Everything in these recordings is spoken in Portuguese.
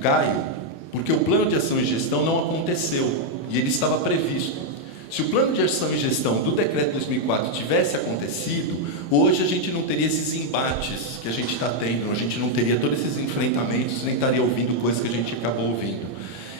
Caio, porque o plano de ação e gestão não aconteceu, e ele estava previsto. Se o plano de ação e gestão do decreto 2004 tivesse acontecido, hoje a gente não teria esses embates que a gente está tendo, a gente não teria todos esses enfrentamentos, nem estaria ouvindo coisas que a gente acabou ouvindo.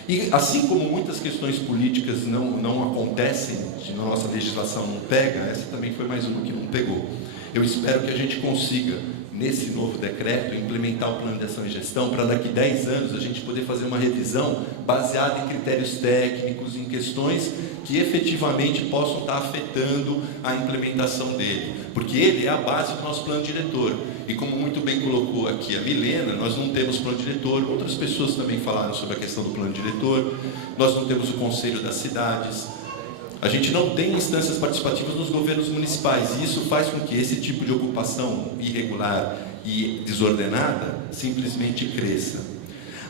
E assim como muitas questões políticas não acontecem, na nossa legislação não pega, essa também foi mais uma que não pegou. Eu espero que a gente consiga, nesse novo decreto, implementar o plano de ação e gestão, para daqui 10 anos a gente poder fazer uma revisão baseada em critérios técnicos, em questões que efetivamente possam estar afetando a implementação dele, porque ele é a base do nosso plano diretor. E como muito bem colocou aqui a Milena, nós não temos plano diretor, outras pessoas também falaram sobre a questão do plano diretor, nós não temos o Conselho das Cidades, a gente não tem instâncias participativas nos governos municipais, e isso faz com que esse tipo de ocupação irregular e desordenada simplesmente cresça.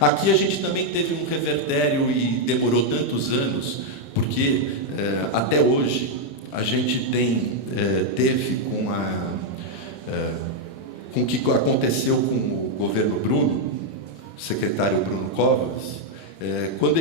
Aqui a gente também teve um revertério e demorou tantos anos, porque até hoje a gente teve com o que aconteceu com o governo Bruno, o secretário Bruno Covas, quando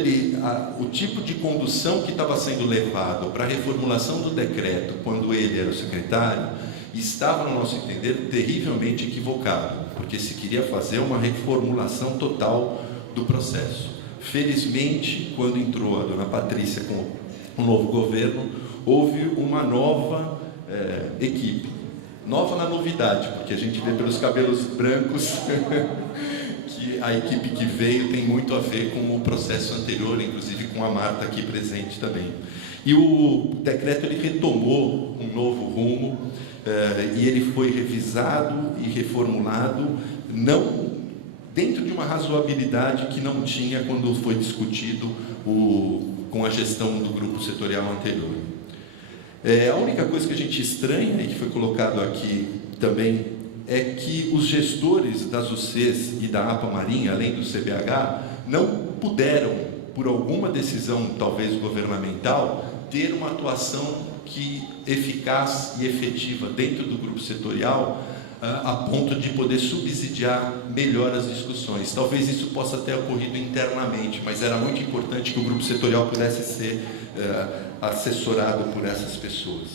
o tipo de condução que estava sendo levado para a reformulação do decreto, quando ele era o secretário, estava, no nosso entender, terrivelmente equivocado, porque se queria fazer uma reformulação total do processo. Felizmente, quando entrou a dona Patrícia com o novo governo, houve uma nova equipe. Nova na novidade, porque a gente vê pelos cabelos brancos que a equipe que veio tem muito a ver com o processo anterior, inclusive com a Marta aqui presente também. E o decreto ele retomou um novo rumo, e ele foi revisado e reformulado, não dentro de uma razoabilidade que não tinha quando foi discutido com a gestão do grupo setorial anterior. A única coisa que a gente estranha, e que foi colocado aqui também, é que os gestores das UCs e da APA Marinha, além do CBH, não puderam, por alguma decisão, talvez governamental, ter uma atuação eficaz e efetiva dentro do grupo setorial, a ponto de poder subsidiar melhor as discussões. Talvez isso possa ter ocorrido internamente, mas era muito importante que o grupo setorial pudesse ser assessorado por essas pessoas.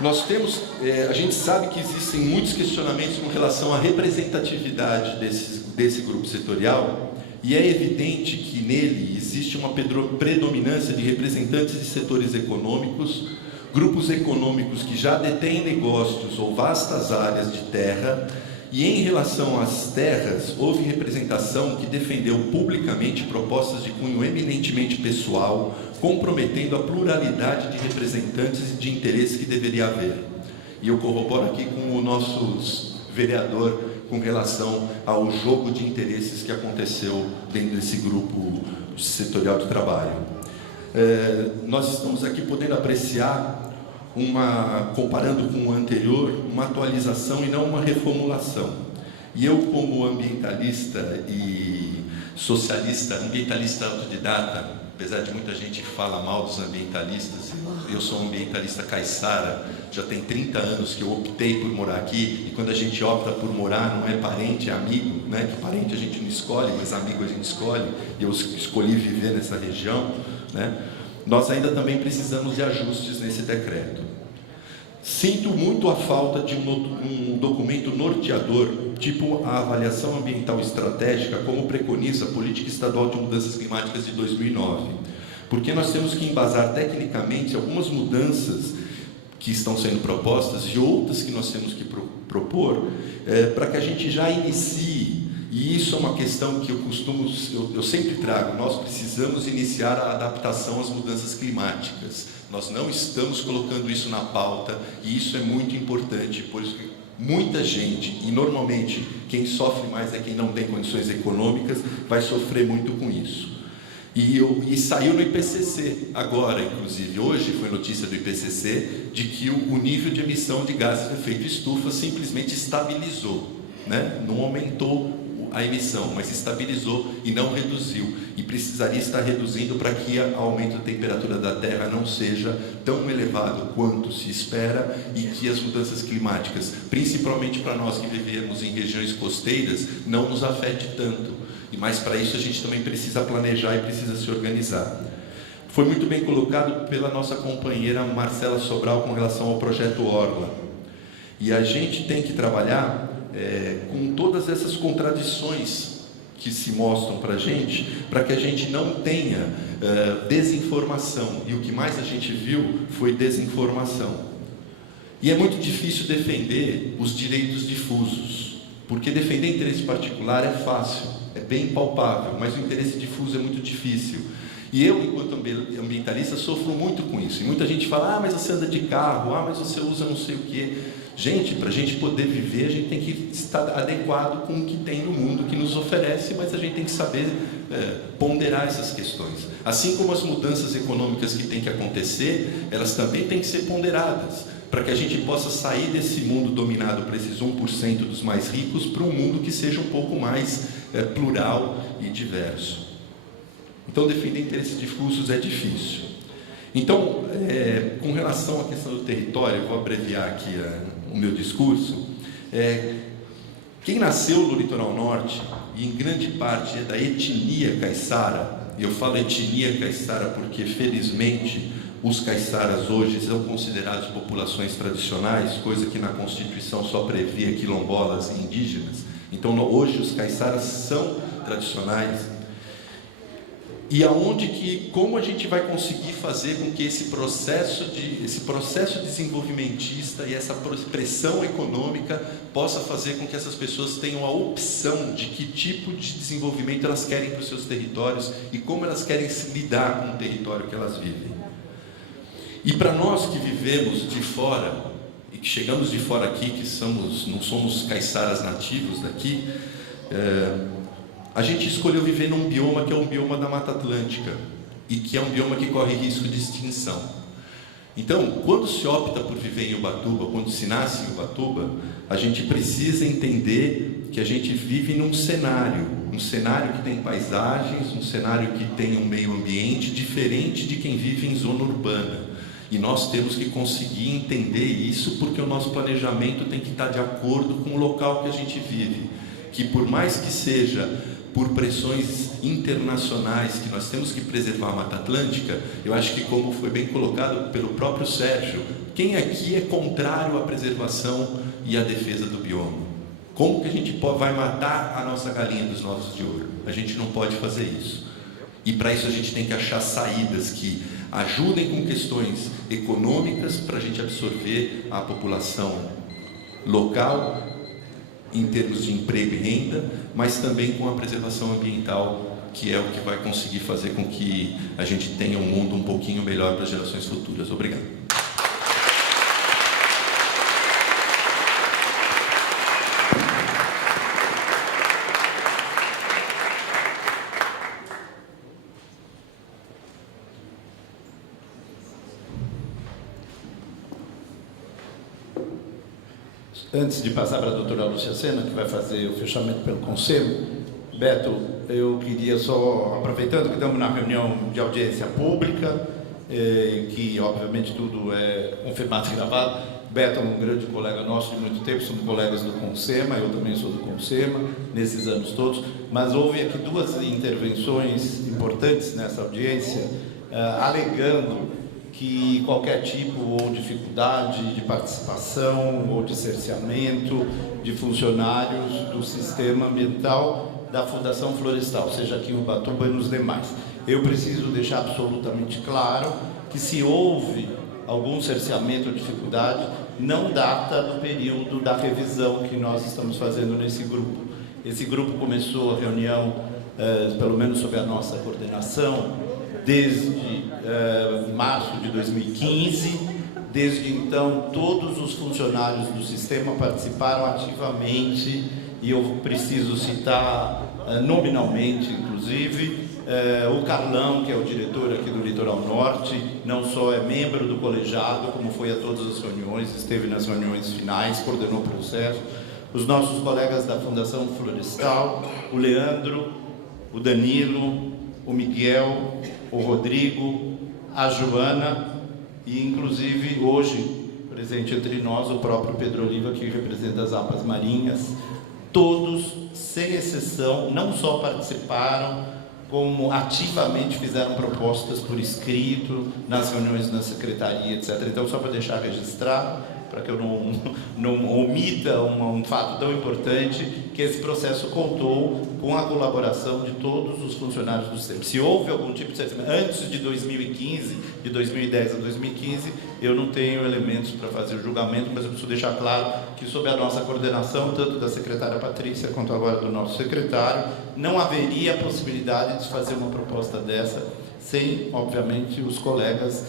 Nós temos, a gente sabe que existem muitos questionamentos com relação à representatividade desse grupo setorial, e é evidente que nele existe uma predominância de representantes de setores econômicos, grupos econômicos que já detêm negócios ou vastas áreas de terra, e em relação às terras, houve representação que defendeu publicamente propostas de cunho eminentemente pessoal, comprometendo a pluralidade de representantes e de interesses que deveria haver. E eu corroboro aqui com o nosso vereador com relação ao jogo de interesses que aconteceu dentro desse grupo setorial de trabalho. Nós estamos aqui podendo apreciar, comparando com o anterior, uma atualização e não uma reformulação. E eu, como ambientalista e socialista, ambientalista autodidata, apesar de muita gente que fala mal dos ambientalistas, eu sou um ambientalista caiçara, já tem 30 anos que eu optei por morar aqui, e quando a gente opta por morar, não é parente, é amigo, né? Que parente a gente não escolhe, mas amigo a gente escolhe, e eu escolhi viver nessa região, né? Nós ainda também precisamos de ajustes nesse decreto. Sinto muito a falta de um documento norteador, tipo a avaliação ambiental estratégica, como preconiza a Política Estadual de Mudanças Climáticas de 2009, porque nós temos que embasar tecnicamente algumas mudanças que estão sendo propostas e outras que nós temos que propor, para que a gente já inicie. E isso é uma questão que eu sempre trago. Nós precisamos iniciar a adaptação às mudanças climáticas. Nós não estamos colocando isso na pauta, e isso é muito importante, pois muita gente, e normalmente quem sofre mais é quem não tem condições econômicas, vai sofrer muito com isso. E saiu no IPCC agora, inclusive, hoje foi notícia do IPCC, de que o nível de emissão de gases de efeito estufa simplesmente estabilizou, né? Não aumentou a emissão, mas estabilizou e não reduziu. E precisaria estar reduzindo para que o aumento da temperatura da Terra não seja tão elevado quanto se espera e que as mudanças climáticas, principalmente para nós que vivemos em regiões costeiras, não nos afete tanto. Mas para isso a gente também precisa planejar e precisa se organizar. Foi muito bem colocado pela nossa companheira Marcela Sobral com relação ao projeto Orla. E a gente tem que trabalhar com todas essas contradições que se mostram para que a gente não tenha desinformação. E o que mais a gente viu foi desinformação. E é muito difícil defender os direitos difusos, porque defender interesse particular é fácil, é bem palpável, mas o interesse difuso é muito difícil. E eu, enquanto ambientalista, sofro muito com isso. E muita gente fala, mas você anda de carro, mas você usa não sei o quê. Gente, para a gente poder viver, a gente tem que estar adequado com o que tem no mundo, que nos oferece, mas a gente tem que saber ponderar essas questões. Assim como as mudanças econômicas que têm que acontecer, elas também têm que ser ponderadas, para que a gente possa sair desse mundo dominado por esses 1% dos mais ricos, para um mundo que seja um pouco mais plural e diverso. Então, defender interesses difusos é difícil. Então, com relação à questão do território, eu vou abreviar aqui o meu discurso. Quem nasceu no litoral norte, e em grande parte é da etnia caiçara, e eu falo etnia caiçara porque, felizmente, os caiçaras hoje são considerados populações tradicionais, coisa que na Constituição só previa quilombolas e indígenas. Então, hoje os caiçaras são tradicionais. E como a gente vai conseguir fazer com que esse processo desenvolvimentista e essa pressão econômica possa fazer com que essas pessoas tenham a opção de que tipo de desenvolvimento elas querem para os seus territórios e como elas querem se lidar com o território que elas vivem. E para nós que vivemos de fora, e que chegamos de fora aqui, que não somos caiçaras nativos daqui, a gente escolheu viver num bioma que é um bioma da Mata Atlântica e que é um bioma que corre risco de extinção. Então, quando se opta por viver em Ubatuba, quando se nasce em Ubatuba, a gente precisa entender que a gente vive num cenário que tem paisagens, um cenário que tem um meio ambiente diferente de quem vive em zona urbana. E nós temos que conseguir entender isso, porque o nosso planejamento tem que estar de acordo com o local que a gente vive. Que por mais que seja por pressões internacionais, que nós temos que preservar a Mata Atlântica, eu acho que, como foi bem colocado pelo próprio Sérgio, quem aqui é contrário à preservação e à defesa do bioma? Como que a gente vai matar a nossa galinha dos ovos de ouro? A gente não pode fazer isso. E para isso a gente tem que achar saídas que ajudem com questões econômicas para a gente absorver a população local, em termos de emprego e renda, mas também com a preservação ambiental, que é o que vai conseguir fazer com que a gente tenha um mundo um pouquinho melhor para as gerações futuras. Obrigado. Antes de passar para a doutora Lúcia Sena, que vai fazer o fechamento pelo Conselho, Beto, eu queria só, aproveitando que estamos na reunião de audiência pública, que obviamente tudo é confirmado e gravado, Beto é um grande colega nosso de muito tempo, somos colegas do CONSEMA, eu também sou do CONSEMA, nesses anos todos, mas houve aqui duas intervenções importantes nessa audiência, alegando que qualquer tipo ou dificuldade de participação ou de cerceamento de funcionários do sistema ambiental da Fundação Florestal, seja aqui em Ubatuba e nos demais. Eu preciso deixar absolutamente claro que, se houve algum cerceamento ou dificuldade, não data do período da revisão que nós estamos fazendo nesse grupo. Esse grupo começou a reunião, pelo menos sob a nossa coordenação, desde março de 2015. Desde então, todos os funcionários do sistema participaram ativamente, e eu preciso citar nominalmente, inclusive, o Carlão, que é o diretor aqui do Litoral Norte, não só é membro do colegiado, como foi a todas as reuniões, esteve nas reuniões finais, coordenou o processo. os nossos colegas da Fundação Florestal, o Leandro, o Danilo, o Miguel, o Rodrigo, a Joana e, inclusive, hoje, presente entre nós, o próprio Pedro Oliva, que representa as APAS Marinhas. Todos, sem exceção, não só participaram, como ativamente fizeram propostas por escrito, nas reuniões na secretaria, etc. Então, só para deixar registrado, para que eu não omita um fato tão importante, que esse processo contou com a colaboração de todos os funcionários do SEMP. Se houve algum tipo de antes de 2015, de 2010 a 2015, eu não tenho elementos para fazer o julgamento, mas eu preciso deixar claro que, sob a nossa coordenação, tanto da secretária Patrícia quanto agora do nosso secretário, não haveria a possibilidade de fazer uma proposta dessa sem, obviamente, os colegas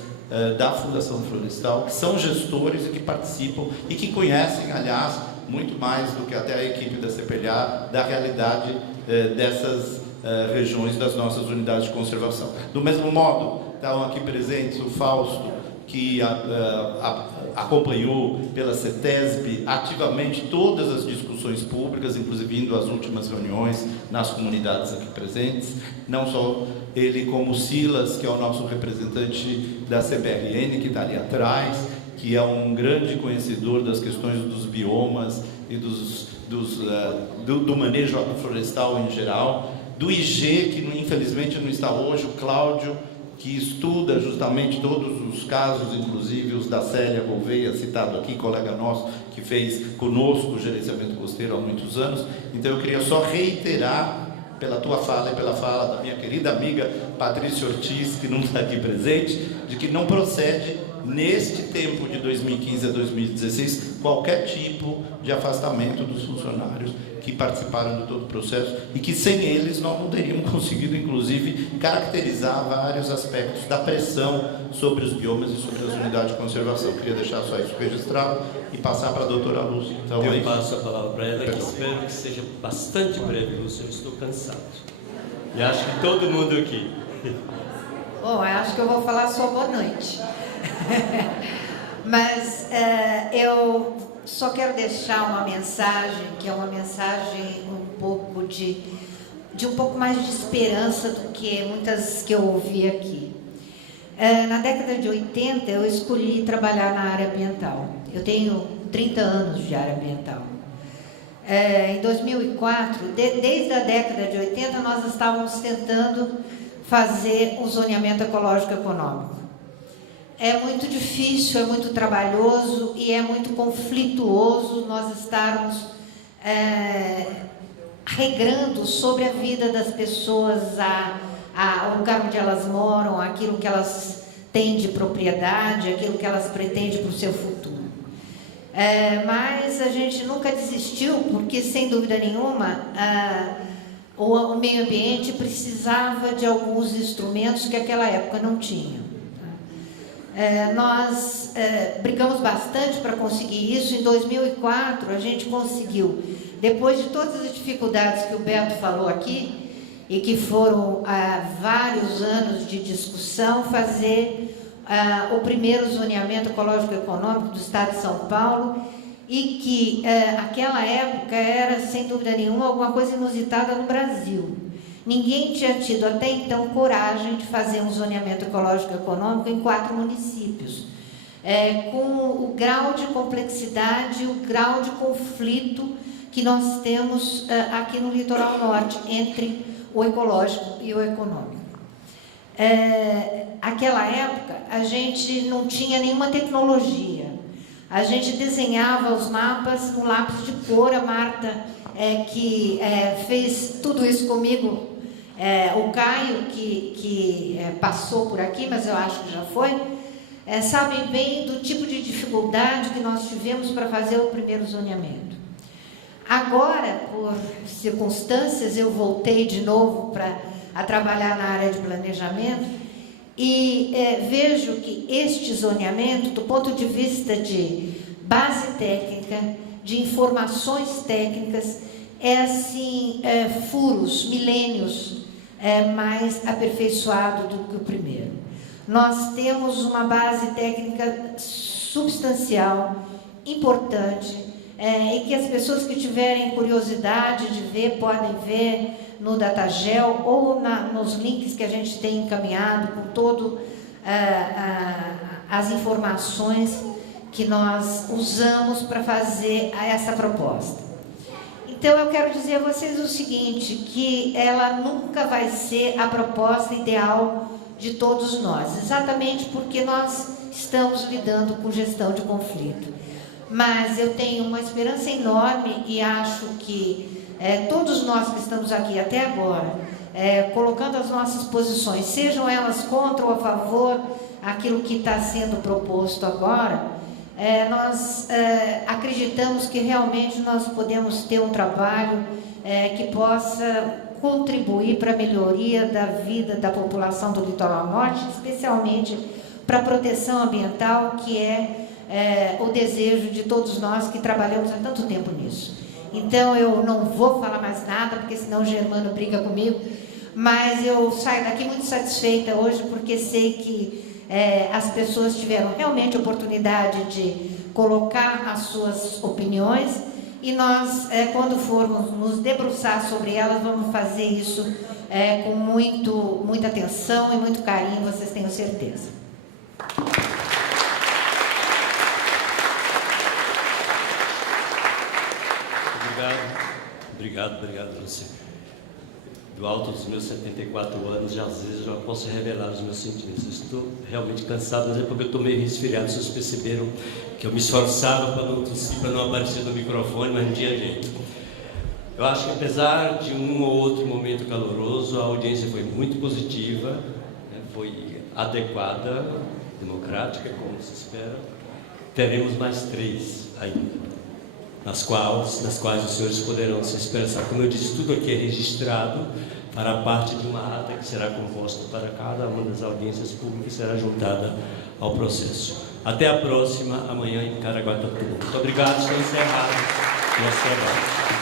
da Fundação Florestal, que são gestores e que participam e que conhecem, aliás, muito mais do que até a equipe da CPLA, da realidade dessas regiões das nossas unidades de conservação. Do mesmo modo, estão aqui presentes o Fausto, que acompanhou pela CETESB ativamente todas as discussões públicas, inclusive indo às últimas reuniões nas comunidades aqui presentes. Não só ele, como o Silas, que é o nosso representante da CBRN, que está ali atrás, que é um grande conhecedor das questões dos biomas e do manejo agroflorestal em geral. Do IG, que infelizmente não está hoje, o Cláudio, que estuda justamente todos os casos, inclusive os da Célia Gouveia, citado aqui, colega nosso, que fez conosco o gerenciamento costeiro há muitos anos. Então eu queria só reiterar, pela tua fala e pela fala da minha querida amiga Patrícia Ortiz, que não está aqui presente, de que não procede, neste tempo de 2015 a 2016, qualquer tipo de afastamento dos funcionários que participaram de todo o processo e que sem eles nós não teríamos conseguido, inclusive, caracterizar vários aspectos da pressão sobre os biomas e sobre as unidades de conservação. Eu queria deixar só isso registrado e passar para a doutora Lúcia. Então, eu passo a palavra para ela, que espero que seja bastante breve, Lúcia, eu estou cansado. E acho que todo mundo aqui. Bom, eu acho que eu vou falar só boa noite. Mas eu só quero deixar uma mensagem, que é uma mensagem um pouco de um pouco mais de esperança do que muitas que eu ouvi aqui. Na década de 80, eu escolhi trabalhar na área ambiental. Eu tenho 30 anos de área ambiental. Em 2004, desde a década de 80, nós estávamos tentando fazer um zoneamento ecológico econômico. É muito difícil, é muito trabalhoso e é muito conflituoso nós estarmos regrando sobre a vida das pessoas, o lugar onde elas moram, aquilo que elas têm de propriedade, aquilo que elas pretendem para o seu futuro. Mas a gente nunca desistiu, porque, sem dúvida nenhuma, o meio ambiente precisava de alguns instrumentos que naquela época não tinha. Nós brigamos bastante para conseguir isso. Em 2004, a gente conseguiu, depois de todas as dificuldades que o Beto falou aqui, e que foram vários anos de discussão, fazer o primeiro zoneamento ecológico econômico do Estado de São Paulo, e que naquela época era, sem dúvida nenhuma, alguma coisa inusitada no Brasil. Ninguém tinha tido até então coragem de fazer um zoneamento ecológico econômico em 4 municípios, com o grau de complexidade, o grau de conflito que nós temos aqui no litoral norte entre o ecológico e o econômico. Naquela época, a gente não tinha nenhuma tecnologia. A gente desenhava os mapas com lápis de cor. A Marta, que fez tudo isso comigo, o Caio, que passou por aqui, mas eu acho que já foi, sabem bem do tipo de dificuldade que nós tivemos para fazer o primeiro zoneamento. Agora, por circunstâncias, eu voltei de novo a trabalhar na área de planejamento e vejo que este zoneamento, do ponto de vista de base técnica, de informações técnicas, assim, furos, milênios mais aperfeiçoado do que o primeiro. Nós temos uma base técnica substancial, importante, e que as pessoas que tiverem curiosidade de ver, podem ver no Datagel ou nos links que a gente tem encaminhado com todo as informações que nós usamos para fazer essa proposta. Então, eu quero dizer a vocês o seguinte, que ela nunca vai ser a proposta ideal de todos nós, exatamente porque nós estamos lidando com gestão de conflito. Mas eu tenho uma esperança enorme e acho que todos nós que estamos aqui até agora, colocando as nossas posições, sejam elas contra ou a favor aquilo que está sendo proposto agora, nós acreditamos que realmente nós podemos ter um trabalho que possa contribuir para a melhoria da vida da população do Litoral Norte, especialmente para a proteção ambiental, que é o desejo de todos nós que trabalhamos há tanto tempo nisso. Então, eu não vou falar mais nada, porque senão o Germano briga comigo, mas eu saio daqui muito satisfeita hoje, porque sei que as pessoas tiveram realmente a oportunidade de colocar as suas opiniões, e nós, quando formos nos debruçar sobre elas, vamos fazer isso com muita atenção e muito carinho, vocês tenham certeza. Obrigado, Lúcia. Do alto dos meus 74 anos, já às vezes já posso revelar os meus sentimentos. Estou realmente cansado, mas é porque eu estou meio resfriado. Vocês perceberam que eu me esforçava para não tossir, para não aparecer no microfone, mas não tinha jeito. Eu acho que apesar de um ou outro momento caloroso, a audiência foi muito positiva, né? Foi adequada, democrática, como se espera. Teremos mais 3 ainda, nas quais os senhores poderão se expressar. Como eu disse, tudo aqui é registrado para parte de uma ata que será composta para cada uma das audiências públicas e será juntada ao processo. Até a próxima, amanhã em Caraguatatuba. Muito obrigado, está encerrado o nosso trabalho.